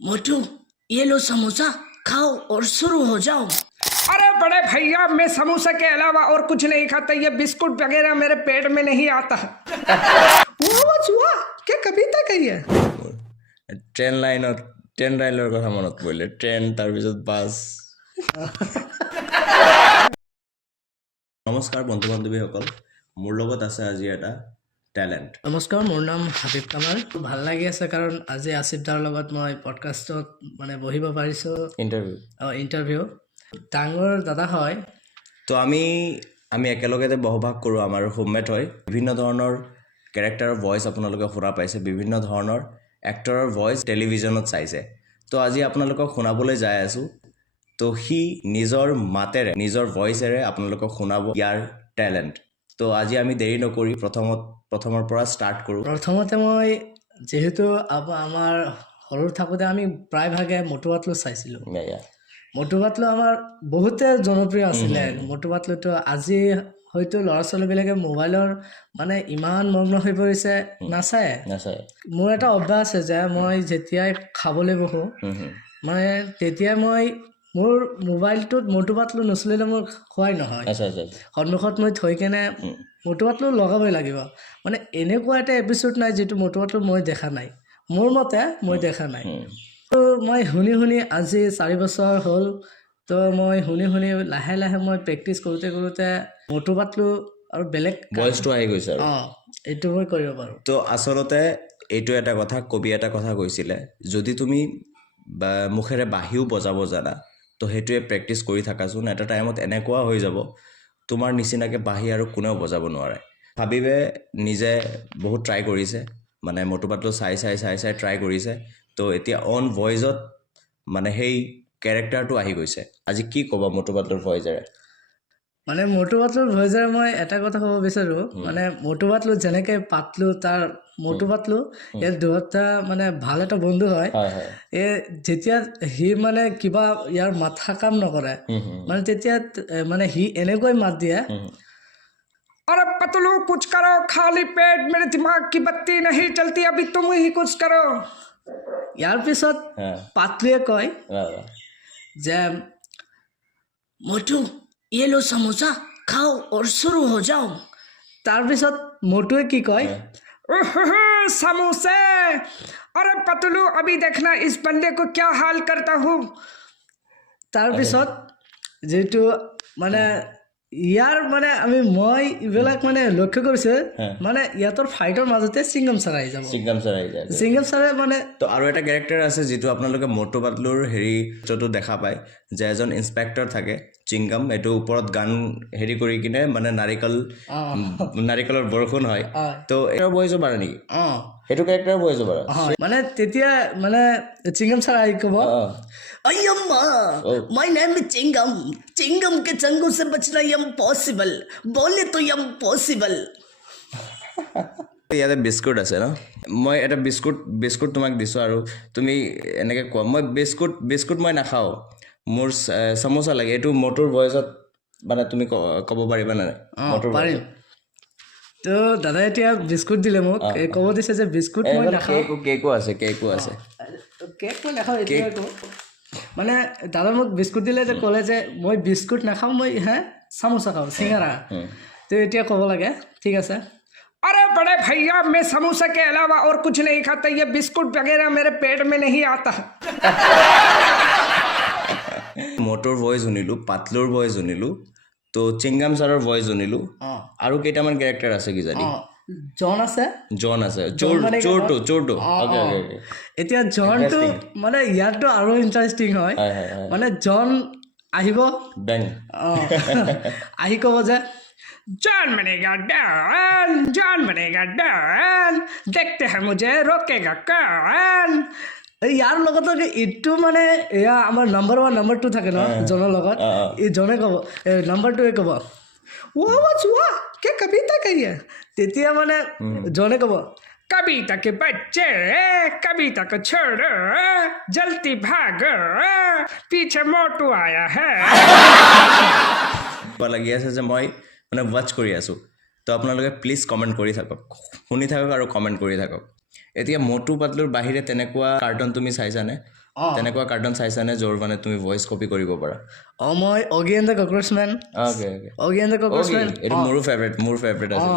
मोटू ये लो समोसा खाओ और शुरू हो जाओ। अरे बड़े भैया मैं समोसा के अलावा और कुछ नहीं खाता, ये बिस्कुट वगैरह मेरे पेट में नहीं आता। क्या कविता कही है? ট্ৰেইন লাইনৰ কথা মনত পৰিলে, ট্ৰেইন তাৰপিছত বাছ। নমস্কাৰ বন্ধু বান্ধৱীসকল, মোৰ লগত আছে আজি এটা টেলেণ্ট। নমস্কাৰ, মোৰ নাম হাবিব কামাল। ভাল লাগি আছে কাৰণ আজি আছিফ দাৰ লগত মই পডকাষ্টত বহিব পাৰিছোঁ। ইণ্টাৰভিউ ডাঙৰ দাদা হয়। তো আমি একেলগতে বসবাস কৰোঁ, আমাৰ হোমমেট হয়। বিভিন্ন ধৰণৰ কেৰেক্টাৰৰ ভইচ আপোনালোকে শুনা পাইছে, বিভিন্ন ধৰণৰ এক্টৰৰ ভইচ টেলিভিশ্যনত চাইছে। তো আজি আপোনালোকক শুনাবলৈ যাই আছোঁ। তো সি নিজৰ মাতেৰে, নিজৰ ভইচেৰে আপোনালোকক শুনাব ইয়াৰ টেলেণ্ট। তো আজি আমি দেৰি নকৰি প্ৰথমৰ পৰা ষ্টাৰ্ট কৰোঁ। প্ৰথমতে মই যিহেতু আমাৰ সৰু থাকোঁতে আমি প্ৰায়ভাগে মটু পাতলু চাইছিলোঁ। মটু পাতলু আমাৰ বহুতে জনপ্ৰিয় আছিলে। মটু পাতলুটো আজি হয়তো ল'ৰা ছোৱালীবিলাকে মোবাইলৰ ইমান মগ্ন হৈ পৰিছে, নাচায়। মোৰ এটা অভ্যাস আছে যে মই যেতিয়াই খাবলৈ বহোঁ তেতিয়াই মই মোৰ মোবাইলটোত মটু পাতলু নচলিলে মোৰ খোৱাই নহয়। সন্মুখত মই থৈ কেনে মটু পাতলু লগাবই লাগিব। এনেকুৱা এটা এপিছ'ড নাই যিটো মটু পাতলু মই দেখা নাই, মোৰ মতে মই দেখা নাই। তো মই শুনি আজি 4 বছৰ হ'ল। তো মই শুনি লাহে লাহে মই প্ৰেক্টিচ কৰোঁতে মটু পাতলু আৰু বেলেগ ভইচটো আহি গৈছে আৰু এইটো মই কৰিব পাৰোঁ। তো আচলতে এইটো এটা কথা, কবি এটা কথা কৈছিলে, যদি তুমি মুখেৰে বাঁহীও বজাব জানা তো সেইটোৱে প্ৰেক্টিচ কৰি থাকাচোন, এটা টাইমত এনেকুৱা হৈ যাব তোমাৰ নিচিনাকৈ বাঁহী আৰু কোনেও বজাব নোৱাৰে। হাবিবে নিজে বহুত ট্ৰাই কৰিছে, মটু পাতলু চাই ট্ৰাই কৰিছে। তো এতিয়া অন ভইচত সেই কেৰেক্টাৰটো আহি গৈছে। আজি কি ক'বা মটু পাতলুৰ ভইচেৰে? মটু পাতলুৰ ভইচেৰে মই এটা কথা ক'ব বিচাৰোঁ, মটু পাতলু যেনেকৈ পাতলু তাৰ মটু পাতলু ইয়াৰ দুটা ভাল এটা বন্ধু হয়। যেতিয়া সি কিবা ইয়াৰ মাথা কাম নকৰে তেতিয়া সি এনেকৈ মাত দিয়ে, अरे पतलू कुछ करो, खाली पेट मेरे दिमाग की बत्ती नहीं चलती, अभी तुम ही कुछ करो। ইয়াৰ পিছত পাতলুৱে কয় যে मोटू ये लो समोसा खाओ और शुरू हो जाओ। তাৰপিছত মটুৱে কি কয়, समोसे। अरे पतलू अभी देखना इस बंदे को क्या हाल करता हूँ। তাৰপিছত যিটো ইয়াৰ মই এইবিলাক লক্ষ্য কৰিছোঁ, ইয়াতৰ ফাইটৰ মাজতে চিংগম ছাৰ আহি যাব। চিংগম ছাৰে তো আৰু এটা কেৰেক্টাৰ আছে যিটো আপোনালোকে মটু পাতলুৰ হেৰিটো দেখা পায়, যে এজন ইন্সপেক্টৰ থাকে চিংগম, এইটো ওপৰত গান কৰি কিনে নাৰিকলৰ বৰষুণ হয়। তো এটাৰ ভইচো পাৰে নেকি? সেইটো কেৰেক্টাৰ ভইচো পাৰে। তেতিয়া চিংগম ছাৰ আহি ক'ব, अय्यम्मा my name is Chingam, Chingam के चंगू से बचना इम्पॉसिबल, बोले तो इम्पॉसिबल। ইয়াতে বিস্কুট আছে ন, মই এটা বিস্কুট তোমাক দিছোঁ আৰু তুমি এনেকৈ কোৱা, মই বিস্কুট মই নাখাওঁ, মোৰ সমোচা লাগে। এইটো মটুৰ ভইচত তুমি ক'ব পাৰিবা নাই? পাৰিম। তো দাদাই এতিয়া বিস্কুট দিলে মোক, ক'ব দিছে যে বিস্কুট মই নাখাওঁ। কেকো আছে কেক মই নাখাওঁ। দাদা মোক বিস্কুট দিলে যে ক'লে যে মই বিস্কুট নাখাওঁ, মই চামোচা খাওঁ, চিঙাৰা। তো এতিয়া ক'ব লাগে ঠিক আছে। अरे बड़े भैया मैं समोसा के अलावा और कुछ नहीं खाता, ये बिस्कुट वगैरह मेरे पेट में नहीं आता। মটুৰ ভইচ শুনিলোঁ, পাতলুৰ ভইচ শুনিলোঁ, তো চিংগাম ছাৰৰ ভইচ শুনিলোঁ, আৰু কেইটামান কেৰেক্টাৰ আছে কিজানি। জন আছে। চোৰটো। এতিয়া জনটো ইয়াতো আৰু ইণ্টাৰেষ্টিং হয়। জন আহিব, আহি ক'ব যে जान बनेगा डन, देखते हैं मुझे रोकेगा कौन। ইয়াৰ লগতো ইটো এয়া আমাৰ নম্বৰ 1 নম্বৰ 2 থাকে ন জনৰ লগত, এই জনে ক'ব, নম্বৰ 2য়ে ক'ব क्या कविता कही है। তেতিয়া জনে ক'ব, कविता के बच्चे कविता को छोड़ो, जल्दी भागो, पीछे मोटू आया है। লাগি আছে যে মই ৱাচ কৰি আছোঁ। তো আপোনালোকে প্লিজ কমেণ্ট কৰি থাকক, শুনি থাকক আৰু কমেণ্ট কৰি থাকক। এতিয়া মটু পাতলুৰ বাহিৰে তেনেকুৱা কাৰ্টুন তুমি চাইছানে তেনেকুৱা কাৰ্টুন চাইছানে য'ৰ মানে তুমি ভইচ কপি কৰিব পাৰা মই Oggy and the cockroaches Oggy and the cockroaches এইটো মোৰ ফেভৰেট আছে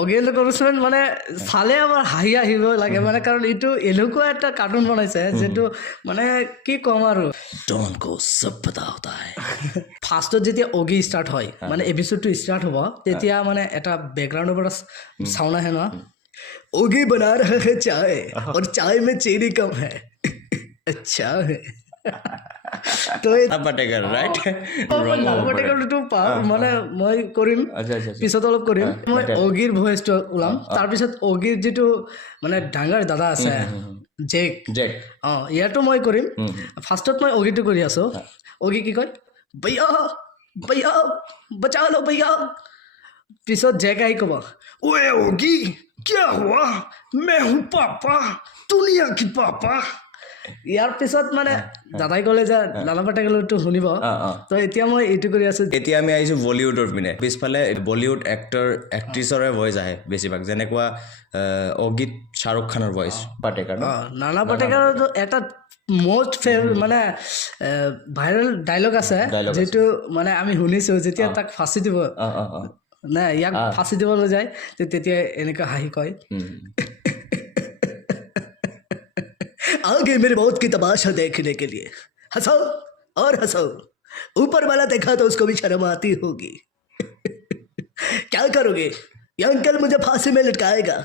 অগি এণ্ড দ্য ককৰ'চমেন মানে চালে আমাৰ হাঁহি আহিব লাগে মানে কাৰণ এইটো এনেকুৱা এটা কাৰ্টুন বনাইছে যিটো মানে কি ক'ম আৰু ডন কো সব পতা হোতা হে ফাৰ্ষ্টত যেতিয়া অগি ষ্টাৰ্ট হয় মানে এপিছ'ডটো ষ্টাৰ্ট হ'ব তেতিয়া মানে এটা বেকগ্ৰাউণ্ডৰ পৰা চাউণ্ড আহে ন ओगी बना रहा है चाय और चाय में चीनी कम है अच्छा है तो পাটেকাৰ ৰাইট পাটেকাৰটো মানে মই কৰিম পিছত অলপ কৰিম মই অগিৰ ভইচটো ওলাম তাৰপিছত অগিৰ যিটো মানে ডাঙৰ দাদা আছে জেক ইয়াতো মই কৰিম ফাৰ্ষ্টত মই অগিটো কৰি আছো অগি কি কয় ভैया भैया बचा लो भैया পিছত জেক আহি ক'ব ओए ओगी क्या हुआ मैं हूँ पापा दुनिया की पापा ইয়াৰ পিছত মানে দাদাই ক'লে যে লালা পাটেকাৰটো শুনিব তো এতিয়া মই এইটো কৰি আছো এতিয়া আমি আহিছোঁ বলিউডৰ পিনে পিছফালে বলিউড এক্টৰ এক্ট্ৰেছৰে ভইচ আহে বেছিভাগ যেনেকুৱা অগীত শ্বাহৰুখ খানৰ ভইচ পাটেকাৰ নানা পাটেকাৰটো এটা মোষ্ট ফেভাৰিট মানে ভাইৰেল ডাইলগ আছে যিটো মানে আমি শুনিছোঁ যেতিয়া তাক ফাঁচি দিব নাই ইয়াক ফাঁচি দিবলৈ যায় তেতিয়া এনেকুৱা হাঁহি কয় आगे मेरे मौत की तमाशा देखने के लिए हंसो और हंसो ऊपर वाला देखा तो उसको भी शर्म आती होगी क्या करोगे ये अंकल मुझे फांसी में लटकाएगा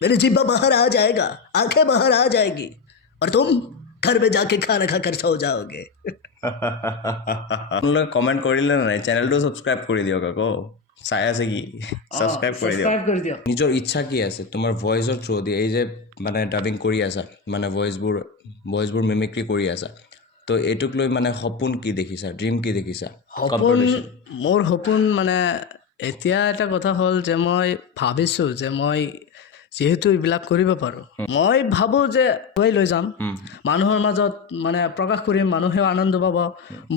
मेरी जिब्बा बाहर आ जाएगा आंखें बाहर आ जाएगी और तुम घर में जाके खाना खाकर सो जाओगे আপোনালোকে কমেণ্ট কৰিলে নাই চেনেলটো ছাবস্ক্ৰাইব কৰি দিয়ক আকৌ চাই আছে কি ছাবস্ক্ৰাইব কৰি দিয়ক নিজৰ ইচ্ছা কি আছে তোমাৰ ভইচৰ থ্ৰু দি এই যে মানে ডাবিং কৰি আছা মানে ভইচবোৰ মিমিক্ৰি কৰি আছা তো এইটোক লৈ মানে সপোন কি দেখিছা ড্ৰিম কি দেখিছা মোৰ সপোন মানে এতিয়া এটা কথা হ'ল যে মই ভাবিছোঁ যে মই যিহেতু এইবিলাক কৰিব পাৰোঁ মই ভাবোঁ যে লৈ যাম মানুহৰ মাজত মানে প্ৰকাশ কৰিম মানুহেও আনন্দ পাব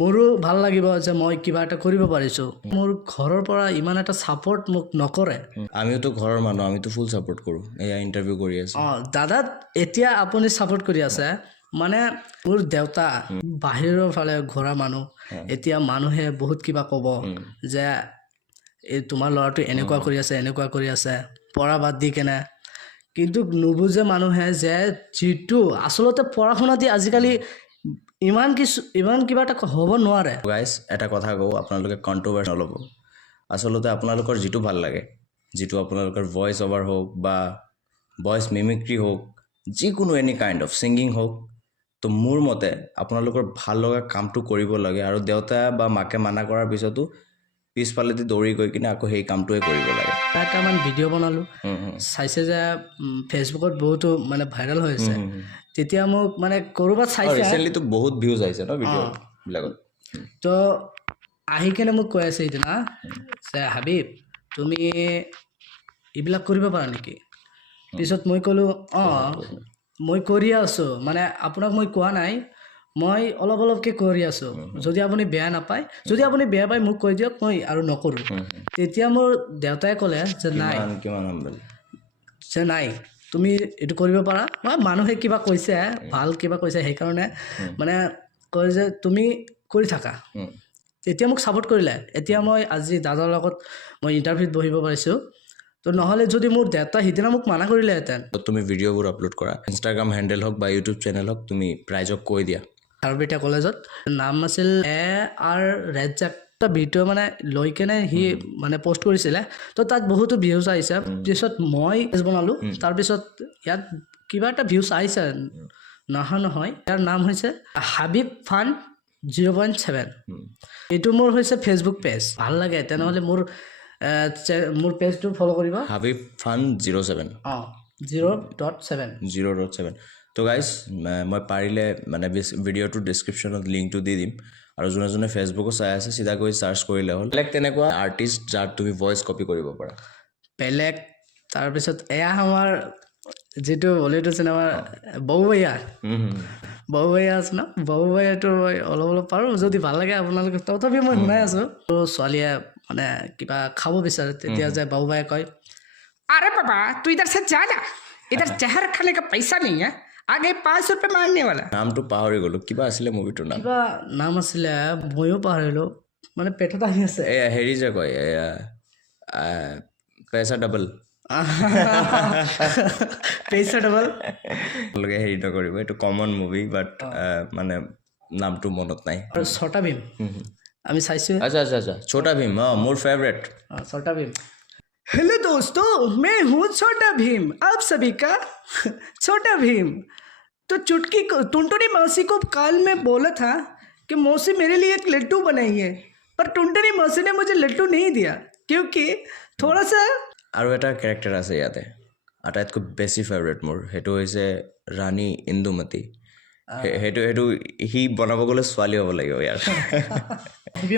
মোৰো ভাল লাগিব যে মই কিবা এটা কৰিব পাৰিছোঁ মোৰ ঘৰৰ পৰা ইমান এটা ছাপোৰ্ট মোক নকৰে আমিওতো ঘৰৰ মানুহ আমিতো ফুল ছাপোৰ্ট কৰোঁ এয়া ইণ্টাৰভিউ কৰি আছোঁ দাদা এতিয়া আপুনি ছাপোৰ্ট কৰি আছে মানে মোৰ দেউতা বাহিৰৰ ফালে ঘূৰা মানুহ এতিয়া মানুহে বহুত কিবা ক'ব যে এই তোমাৰ ল'ৰাটো এনেকুৱা কৰি আছে পঢ়া বাদ দি কেনে কিন্তু নুবুজে মানুহে যে যিটো আচলতে পঢ়া শুনা দি আজিকালি ইমান কিবা এটা হ'ব নোৱাৰে গাইজ এটা কথা কওঁ আপোনালোকে কণ্ট্ৰভাৰ্চি নল'ব আচলতে আপোনালোকৰ যিটো ভাল লাগে যিটো আপোনালোকৰ ভইচ অভাৰ হওক বা ভইচ মিমিক্ৰি হওক যিকোনো এনি কাইণ্ড অফ ছিংগিং হওক তো মোৰ মতে আপোনালোকৰ ভাল লগা কামটো কৰিব লাগে আৰু দেউতা বা মাকে মানা কৰাৰ পিছতো পিছফালেদি দৌৰি গৈ কিনে আকৌ সেই কামটোৱে কৰিব লাগে এটামান ভিডিঅ' বনালোঁ চাইছে যে ফেচবুকত বহুতো মানে ভাইৰেল হৈ আছে তেতিয়া মোক মানে ক'ৰবাত চাইছে ৰিচেণ্টলিতো বহুত ভিউজ আহিছে ন ভিডিঅ'বিলাকত তো আহি কেনে মোক কৈ আছে সেইদিনা যে হাবিব তুমি এইবিলাক কৰিব পাৰা নেকি পিছত মই ক'লোঁ মই কৰি আছোঁ মানে আপোনাক মই কোৱা নাই মই অলপকৈ কৰি আছোঁ যদি আপুনি বেয়া নাপায় যদি আপুনি বেয়া পায় মোক কৈ দিয়ক মই আৰু নকৰোঁ তেতিয়া মোৰ দেউতাই ক'লে যে নাই তুমি এইটো কৰিব পাৰা মানুহে কিবা কৈছে ভাল কিবা কৈছে সেইকাৰণে মানে কয় যে তুমি কৰি থাকা তেতিয়া মোক ছাপোৰ্ট কৰিলে এতিয়া মই আজি দাদাৰ লগত মই ইণ্টাৰভিউত বহিব পাৰিছোঁ তো নহ'লে যদি মোৰ দেউতা সিদিনা মোক মানা কৰিলেহেঁতেন তুমি ভিডিঅ'বোৰ আপলোড কৰা ইনষ্টাগ্ৰাম হেণ্ডেল হওক বা ইউটিউব চেনেল হওক তুমি প্ৰাইজক কৈ দিয়া খাৰুপেটীয়া কলেজত নাম আছিল AR ৰেজাক এটা ভিডিঅ' মানে লৈ কেনে সি মানে পষ্ট কৰিছিলে তো তাত বহুতো ভিউজ আহিছে পিছত মই বনালোঁ তাৰপিছত ইয়াত কিবা এটা ভিউজ আহিছে নহয় ইয়াৰ নাম হৈছে হাবিব ফান 0.7 এইটো মোৰ হৈছে ফেচবুক পেজ ভাল লাগে তেনেহ'লে মোৰ পেজটো ফ'ল' কৰিব হাবিব ফান 07 0.7 তো গাইজ মই পাৰিলে মানে ভিডিঅ'টোৰ ডিছক্ৰিপশ্যনত লিংকটো দি দিম আৰু যোনে ফেচবুকো চাই আছে চিধা গৈ চাৰ্চ কৰিলে হ'ল বেলেগ তেনেকুৱা আৰ্টিষ্ট যাৰ তুমি ভইচ কপি কৰিব পাৰা বেলেগ তাৰপিছত এয়া আমাৰ যিটো বলিউডৰ চিনেমাৰ বাবু ভৈয়া আছে ন বাবু ভৈয়াটো মই অলপ পাৰোঁ যদি ভাল লাগে আপোনালোকে তথাপি মই শুনাই আছোঁ তো ছোৱালীয়ে মানে কিবা খাব বিচাৰে তেতিয়া যে বাবু ভৈয়া কয় अरे बाबा तू इधर से जा ना इधर जहर खाने का पैसा नहीं है, आगे 5 रुपए मांगने वाला। নামটো পাহৰি গ'লো, কিবা আছিলে মুভিটোৰ নাম? কিবা নাম আছিলে ময়ো পাহৰিলোঁ, মানে পেটত আহি আছে। এয়া হেৰি যে কয় এয়া পেচা ডাবল। পইচা ডাবল। আপোনালোকে হেৰি নকৰিব, এইটো কমন মুভি, বাট মানে নামটো মনত নাই। আৰু ছোটা ভীম আমি চাইছোঁ। আচ্ছা আচ্ছা আচ্ছা, ছোটা ভীম, মোৰ ফেভৰেট। ছোটা ভীম। हेलो दोस्तों, मैं हूँ छोटा भीम, आप सभी का छोटा भीम। तो चुटकी को टुनटुनी मौसी को काल में बोला था कि मौसी मेरे लिए एक लड्डू बनाइए, पर टुनटुनी मौसी ने मुझे लड्डू नहीं दिया क्योंकि थोड़ा सा। আৰু এটা কেৰেক্টাৰ আছে ইয়াতে আটাইতকৈ বেছি ফেভৰেট মোৰ, সেইটো হৈছে ৰাণী ইন্দুমতী। সেইটো সি বনাব গ'লে ছোৱালী হ'ব লাগিব ইয়াৰ।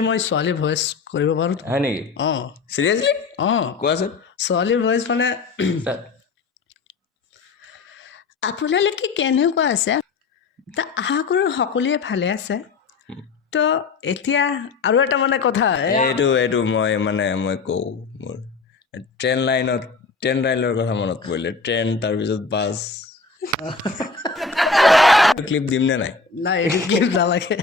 মই ছোৱালীৰ ভইচ কৰিব পাৰোঁ। হয় নেকি? অঁ চিৰিয়াছলি? অঁ কোৱাচোন। ছোৱালীৰ ভইচ মানে আপোনালোকে কেনেকুৱা আছে? তা আশা কৰোঁ সকলোৱে ভালে আছে। তো এতিয়া আৰু এটা মানে কথা, এইটো মই কওঁ, মোৰ ট্ৰেইন লাইনৰ কথা মনত পৰিলে, ট্ৰেইন তাৰপিছত বাছ। ক্লিপ দিম নে নাই? নাই, এইটো ক্লিপ নালাগে,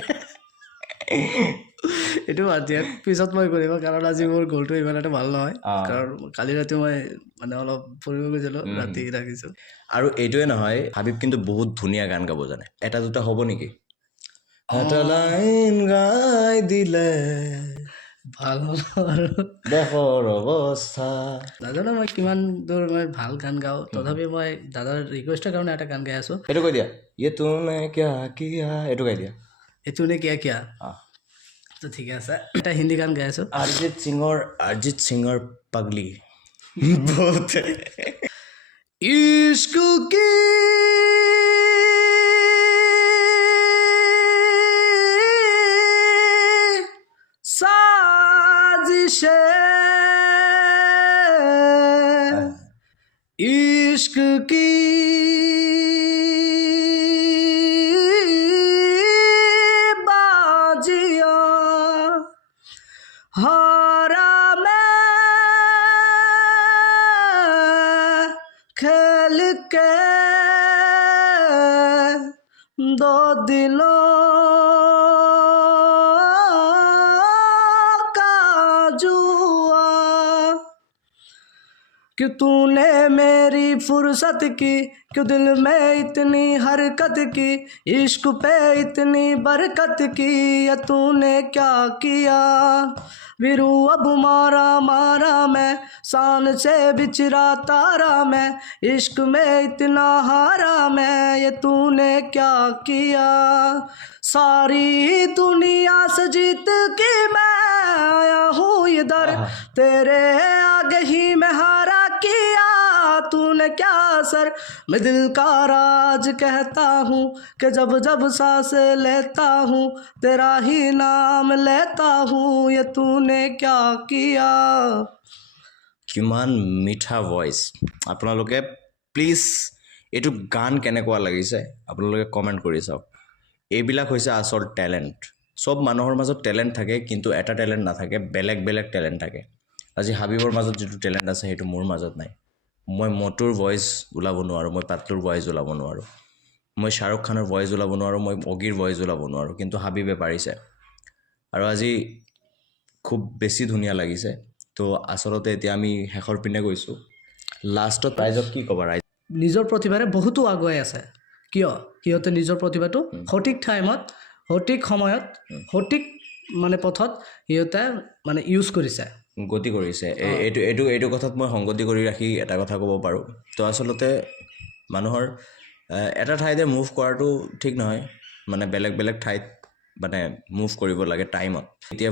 এইটো বাদ দিয়ক, পিছত মই কৰিম, কাৰণ আজি মোৰ গ'লটো ইমান এটা ভাল নহয়, কাৰণ কালি ৰাতি মই মানে অলপ ফুৰিব গৈছিলোঁ, ৰাতি ৰাখিছোঁ। আৰু এইটোৱে নহয়, হাবিব কিন্তু বহুত ধুনীয়া গান গাব জানে। এটা দুটা হ'ব নেকি? এটা লাইন গাই দিলে ভাল হ'ল আৰু দেশৰ অৱস্থা। নাজানো মই কিমান দূৰ মই ভাল গান গাওঁ, তথাপি মই দাদাৰ ৰিকুৱেষ্টৰ কাৰণে এটা গান গাই আছোঁ। এইটো কৈ দিয়া, ইয়ে তুনে কিয়া কিয়া, এইটো গাই দিয়া। এইটো নে কিয়া কিয়া, তো ঠিকে আছে। এটা হিন্দী গান গাই আছোঁ, অৰিজিত সিঙৰ পাগলি। বহুত इश्क की साजिश, इश्क की बाजियां हारा मैं खेल के दो दिलों का जुआ, कि तूने मेरी फुर्सत की, क्यों दिल में इतनी हरकत की, इश्क पे इतनी बरकत की, ये तूने क्या किया। विरू अब मारा मारा मैं, शान से बिछड़ा तारा मैं, इश्क में इतना हारा मैं, ये तूने क्या किया। सारी दुनिया से जीत के मैं आया हूँ इधर, तेरे आगे ही मैं हारा किया, तूने क्या असर। मैं दिल का राज कहता हूँ कि जब जब सांसें लेता हूँ, तेरा ही नाम लेता हूँ, ये तूने क्या किया। কিমান মিঠা ভইচ। আপোনালোকে প্লিজ এইটো গান কেনেকুৱা লাগিছে আপোনালোকে কমেণ্ট কৰি চাওক। এইবিলাক হৈছে আচল টেলেণ্ট। চব মানুহৰ মাজত টেলেণ্ট থাকে, কিন্তু এটা টেলেণ্ট নাথাকে, বেলেগ বেলেগ টেলেণ্ট থাকে। আজি হাবিবৰ মাজত যিটো টেলেণ্ট আছে সেইটো মোৰ মাজত নাই। মই মটুৰ ভইচ ওলাব নোৱাৰোঁ, মই পাতলুৰ ভইচ ওলাব নোৱাৰোঁ, মই শ্বাহৰুখ খানৰ ভইচ ওলাব নোৱাৰোঁ, মই অগিৰ ভইচ ওলাব নোৱাৰোঁ, কিন্তু হাবিবে পাৰিছে। আৰু আজি খুব বেছি ধুনীয়া লাগিছে। তো আচলতে এতিয়া আমি শেষৰ পিনে গৈছোঁ। লাষ্টত ৰাইজক কি ক'বা? ৰাইজ নিজৰ প্ৰতিভাৰে বহুতো আগুৱাই আছে। কিয়? সিহঁতে নিজৰ প্ৰতিভাটো সঠিক টাইমত, সঠিক সময়ত, সঠিক মানে পথত সিহঁতে মানে ইউজ কৰিছে, গতি কৰিছে। এইটো কথাত মই সংগতি কৰি ৰাখি এটা কথা ক'ব পাৰোঁ। তো আচলতে মানুহৰ এটা ঠাইতে মুভ কৰাটো ঠিক নহয়, মানে বেলেগ বেলেগ ঠাইত মানে মুভ কৰিব লাগে টাইমত। এতিয়া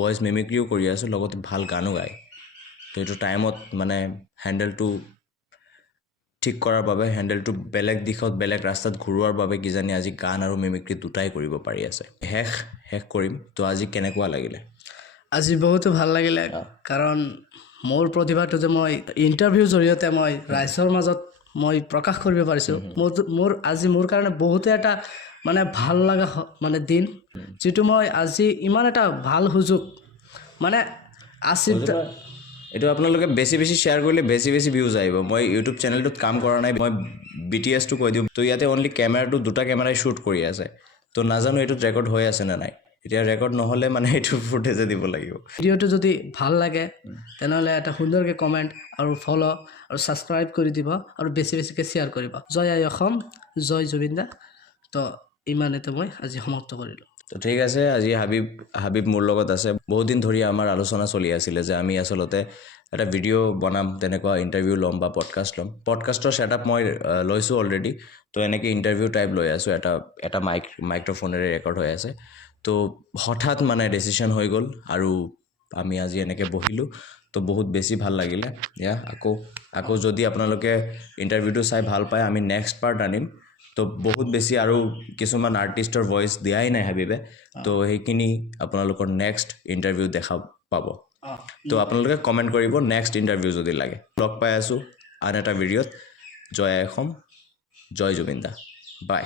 ভইচ মিমিক্ৰিও কৰি আছোঁ, লগতে ভাল গানো গায়। তো এইটো টাইমত মানে হেণ্ডেলটো ঠিক কৰাৰ বাবে, হেণ্ডেলটো বেলেগ দিশত বেলেগ ৰাস্তাত ঘূৰোৱাৰ বাবে কিজানি আজি গান আৰু মিমিক্ৰি দুটাই কৰিব পাৰি আছে। শেষ কৰিম। তো আজি কেনেকুৱা লাগিলে? আজি বহুতো ভাল লাগিলে, কাৰণ মোৰ প্ৰতিভাটো যে মই ইণ্টাৰভিউৰ জৰিয়তে মই ৰাইজৰ মাজত মই প্ৰকাশ কৰিব পাৰিছোঁ। আজি মোৰ কাৰণে বহুতে এটা মানে ভাল লগা মানে দিন, যিটো মই আজি ইমান এটা ভাল সুযোগ মানে এইটো আপোনালোকে বেছি শ্বেয়াৰ কৰিলে বেছি ভিউজ আহিব মই ইউটিউব চেনেলটোত কাম কৰা নাই মই BTSটো কৈ দিওঁ তো ইয়াতে অনলি কেমেৰাটো দুটা কেমেৰাই শ্বুট কৰি আছে তো নাজানো এইটোত ৰেকৰ্ড হৈ আছে নে নাই এতিয়া ৰেকৰ্ড নহ'লে মানে এইটো ফুটেজে দিব লাগিব ভিডিঅ'টো যদি ভাল লাগে তেনেহ'লে এটা সুন্দৰকৈ কমেণ্ট আৰু ফ'ল' আৰু ছাবস্ক্ৰাইব কৰি দিব আৰু বেছিকৈ শ্বেয়াৰ কৰিব জয় আই অসম জয় জুবিন দা তো ইমানেতে মই আজি সমাপ্ত কৰিলোঁ তো ঠিক আছে আজি হাবিব মোৰ লগত আছে বহুত দিন ধৰি আমাৰ আলোচনা চলি আছিলে যে আমি আচলতে এটা ভিডিঅ' বনাম তেনেকুৱা ইণ্টাৰভিউ ল'ম বা পডকাষ্ট ল'ম পডকাষ্টৰ ছেটআপ মই লৈছোঁ অলৰেডি তো এনেকৈ ইণ্টাৰভিউ টাইপ লৈ আছোঁ এটা মাইক্ৰফোনেৰে ৰেকৰ্ড হৈ আছে তো হঠাৎ মানে ডিচিশ্যন হৈ গ'ল আৰু আমি আজি এনেকৈ বহিলোঁ তো বহুত বেছি ভাল লাগিলে আকৌ যদি আপোনালোকে ইণ্টাৰভিউটো চাই ভাল পায় আমি নেক্সট পাৰ্ট আনিম তো বহুত বেছি আৰু কিছুমান আৰ্টিষ্টৰ ভইচ দিয়াই নাই হাবিবে তো সেইখিনি আপোনালোকৰ নেক্সট ইণ্টাৰভিউ দেখা পাব তো আপোনালোকে কমেণ্ট কৰিব নেক্সট ইণ্টাৰভিউ যদি লাগে লগ পাই আছোঁ আন এটা ভিডিঅ'ত জয় আই অসম জয় জুবিন দা বাই